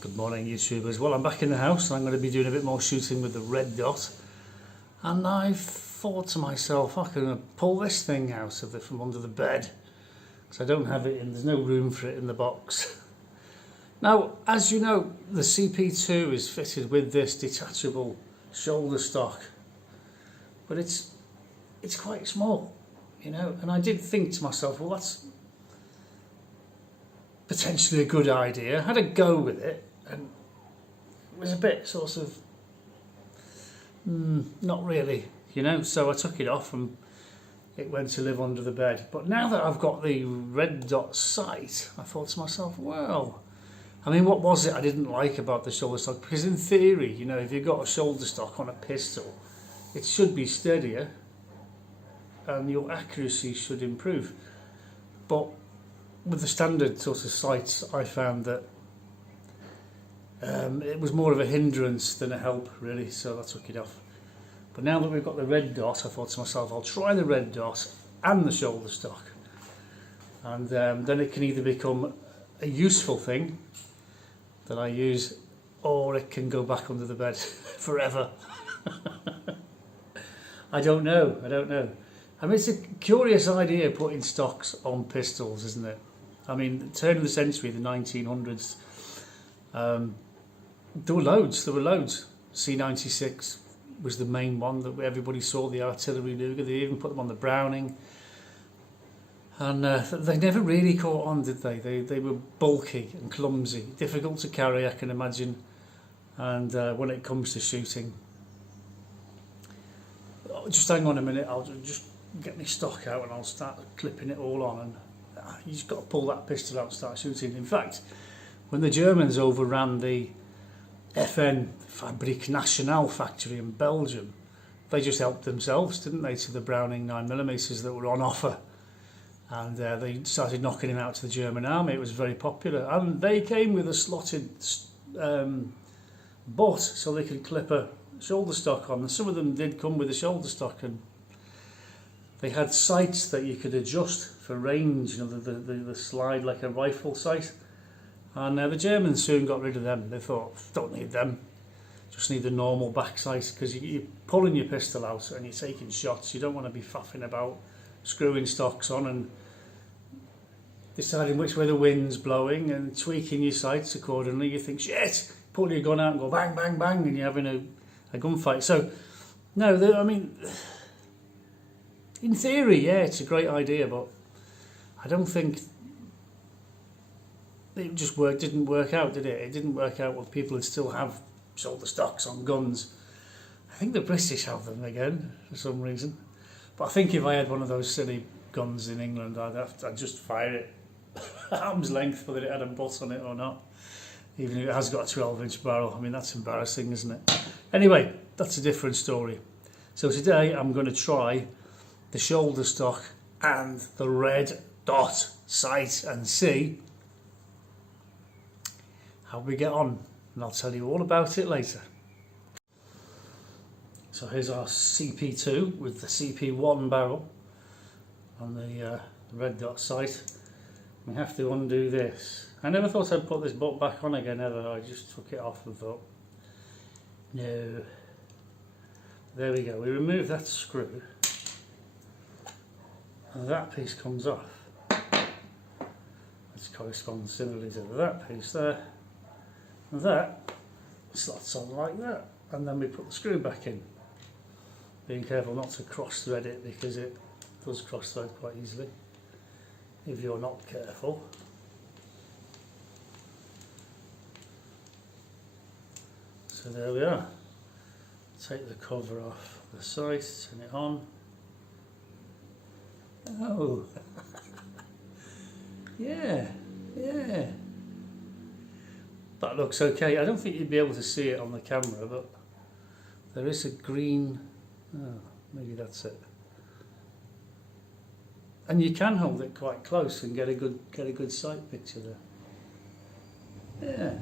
Good morning, YouTubers. Well, I'm back in the house and I'm going to be doing a bit more shooting with the red dot. And I thought to myself, I can pull this thing out of it from under the bed, because I don't have it in, there's no room for it in the box. Now, as you know, the CP2 is fitted with this detachable shoulder stock, but it's quite small, you know, and I did think to myself, well, that's potentially a good idea. I had a go with it, and it was a bit sort of not really, you know, so I took it off and it went to live under the bed. But now that I've got the red dot sight, I thought to myself, well, I mean, what was it I didn't like about the shoulder stock? Because in theory, you know, if you've got a shoulder stock on a pistol, it should be steadier and your accuracy should improve. But with the standard sort of sights, I found that it was more of a hindrance than a help, really, so I took it off. But now that we've got the red dot, I thought to myself, I'll try the red dot and the shoulder stock, and then it can either become a useful thing that I use, or it can go back under the bed forever. I don't know. I mean, it's a curious idea putting stocks on pistols, isn't it? I mean, the turn of the century, the 1900s, there were loads. C96 was the main one that everybody saw, the artillery Luger. They even put them on the Browning. And they never really caught on, did they? They were bulky and clumsy, difficult to carry, I can imagine. And when it comes to shooting... Just hang on a minute, I'll just get my stock out and I'll start clipping it all on. And you just got to pull that pistol out and start shooting. In fact, when the Germans overran the FN Fabrique Nationale factory in Belgium, they just helped themselves, didn't they, to the Browning 9mm that were on offer. And they started knocking him out to the German army. It was very popular. And they came with a slotted butt so they could clip a shoulder stock on. And some of them did come with a shoulder stock, and they had sights that you could adjust for range, you know, the slide like a rifle sight. And the Germans soon got rid of them. They thought, don't need them, just need the normal back sight, because you're pulling your pistol out and you're taking shots. You don't want to be faffing about screwing stocks on and deciding which way the wind's blowing and tweaking your sights accordingly. You think, shit, pull your gun out and go bang, bang, bang, and you're having a gunfight. So, no, I mean, in theory, yeah, it's a great idea, but I don't think it just didn't work out, did it? It didn't work out with people who still have shoulder stocks on guns. I think the British have them again for some reason. But I think if I had one of those silly guns in England, I'd just fire it arm's length, whether it had a butt on it or not. Even if it has got a 12-inch barrel. I mean, that's embarrassing, isn't it? Anyway, that's a different story. So today I'm going to try the shoulder stock and the red dot sight and see how we get on. And I'll tell you all about it later. So here's our CP2 with the CP1 barrel on the red dot sight. We have to undo this. I never thought I'd put this butt back on again ever. I just took it off and thought, no. There we go. We remove that screw and that piece comes off. This corresponds similarly to that piece there. And that slots on like that. And then we put the screw back in. Being careful not to cross thread it, because it does cross thread quite easily if you're not careful. So there we are. Take the cover off the sight, turn it on. Oh, yeah. That looks okay. I don't think you'd be able to see it on the camera, but there is a green. Oh, maybe that's it. And you can hold it quite close and get a good sight picture there. Yeah.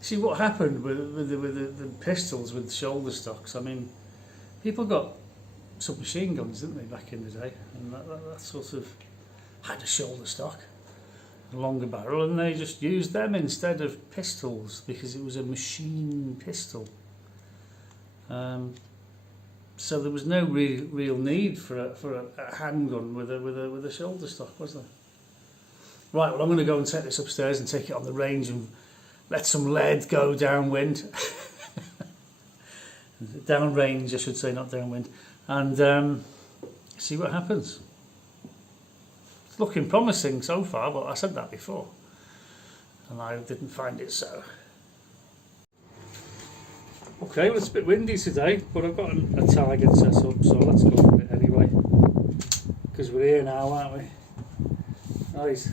See what happened with the pistols with the shoulder stocks. I mean, people got submachine guns, didn't they, back in the day, and that sort of had a shoulder stock. a longer barrel, and they just used them instead of pistols because it was a machine pistol. So there was no real need for a handgun with a shoulder stock, was there? Right, well, I'm going to go and take this upstairs and take it on the range and let some lead go downwind. Downrange, I should say, not downwind. And see what happens. It's looking promising so far, but I said that before. And I didn't find it so. Okay, well, it's a bit windy today, but I've got a target set up, so let's go for it anyway. Because we're here now, aren't we? Nice.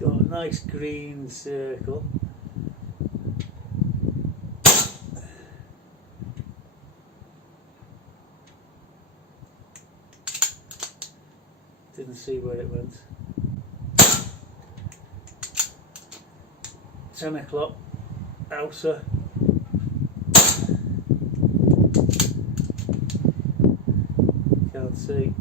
Got a nice green circle. Didn't see where it went. 10 o'clock, outer. Can't see.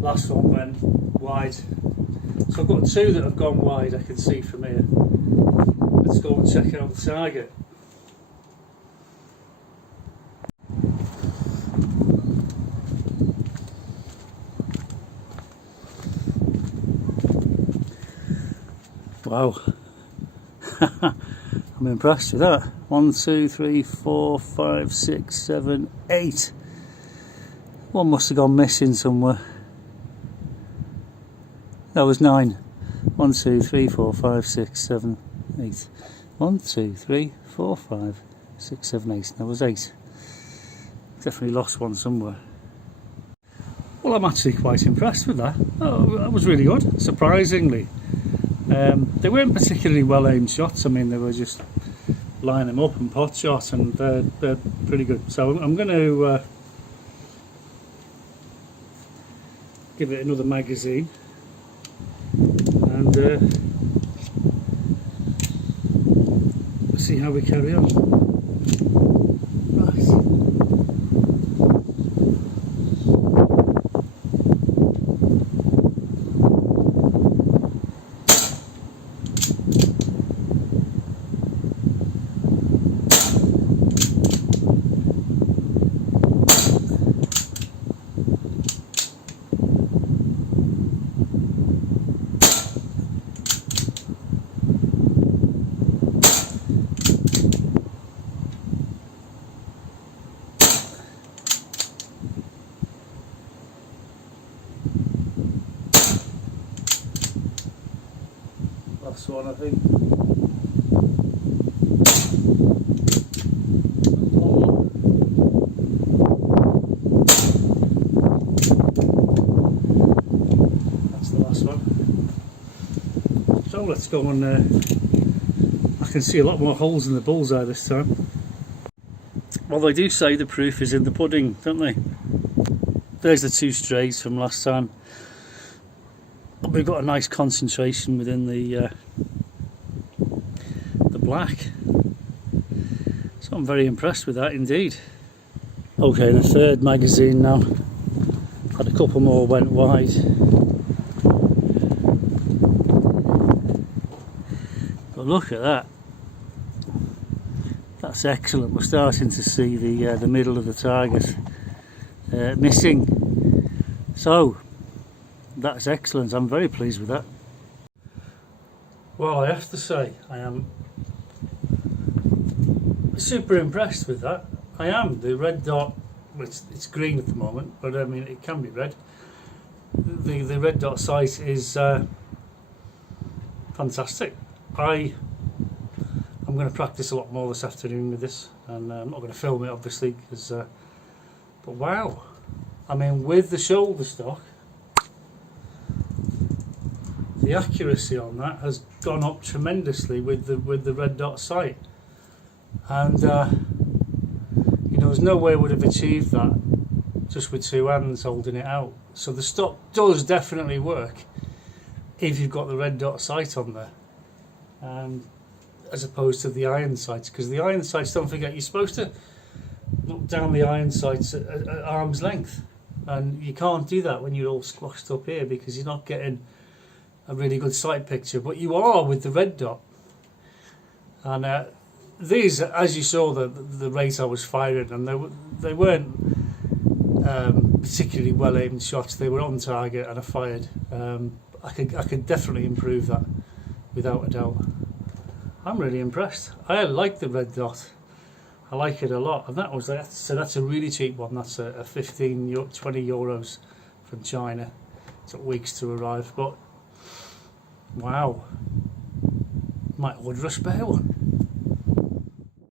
Last one went wide, so I've got two that have gone wide I can see from here. Let's go and check out the target. Wow. I'm impressed with that. 1, 2, 3, 4, 5, 6, 7, 8. One must have gone missing somewhere. That was 9. 1, 2, 3, 4, 5, 6, 7, 8. 1, 2, 3, 4, 5, 6, 7, 8. That was 8. Definitely lost one somewhere. Well, I'm actually quite impressed with that. Oh, that was really good, surprisingly. They weren't particularly well aimed shots. I mean, they were just line them up and pot shot, and they're pretty good. So I'm going to give it another magazine. And see how we carry on. Right. Last one, I think. That's the last one. So let's go on. I can see a lot more holes in the bullseye this time. Well, they do say the proof is in the pudding, don't they? There's the 2 strays from last time. We've got a nice concentration within the black, so I'm very impressed with that indeed. Okay, the third magazine now. Had a couple more went wide. But look at that. That's excellent. We're starting to see the middle of the target missing. So that's excellent. I'm very pleased with that. Well, I have to say I am super impressed with that. I am. The red dot, it's green at the moment, but I mean it can be red. The red dot sight is fantastic. I'm going to practice a lot more this afternoon with this, and I'm not going to film it obviously because but wow, I mean with the shoulder stock the accuracy on that has gone up tremendously with the red dot sight, and you know, there's no way I would have achieved that just with two hands holding it out. So the stock does definitely work if you've got the red dot sight on there, as opposed to the iron sights, because the iron sights, don't forget, you're supposed to look down the iron sights at arm's length, and you can't do that when you're all squashed up here because you're not getting a really good sight picture, but you are with the red dot. And these, as you saw, the rate I was firing, and they weren't particularly well aimed shots. They were on target, and I fired. I could definitely improve that without a doubt. I'm really impressed. I like the red dot. I like it a lot, and that's a really cheap one. That's a 20 euros from China. It took weeks to arrive, but wow, might order a spare one.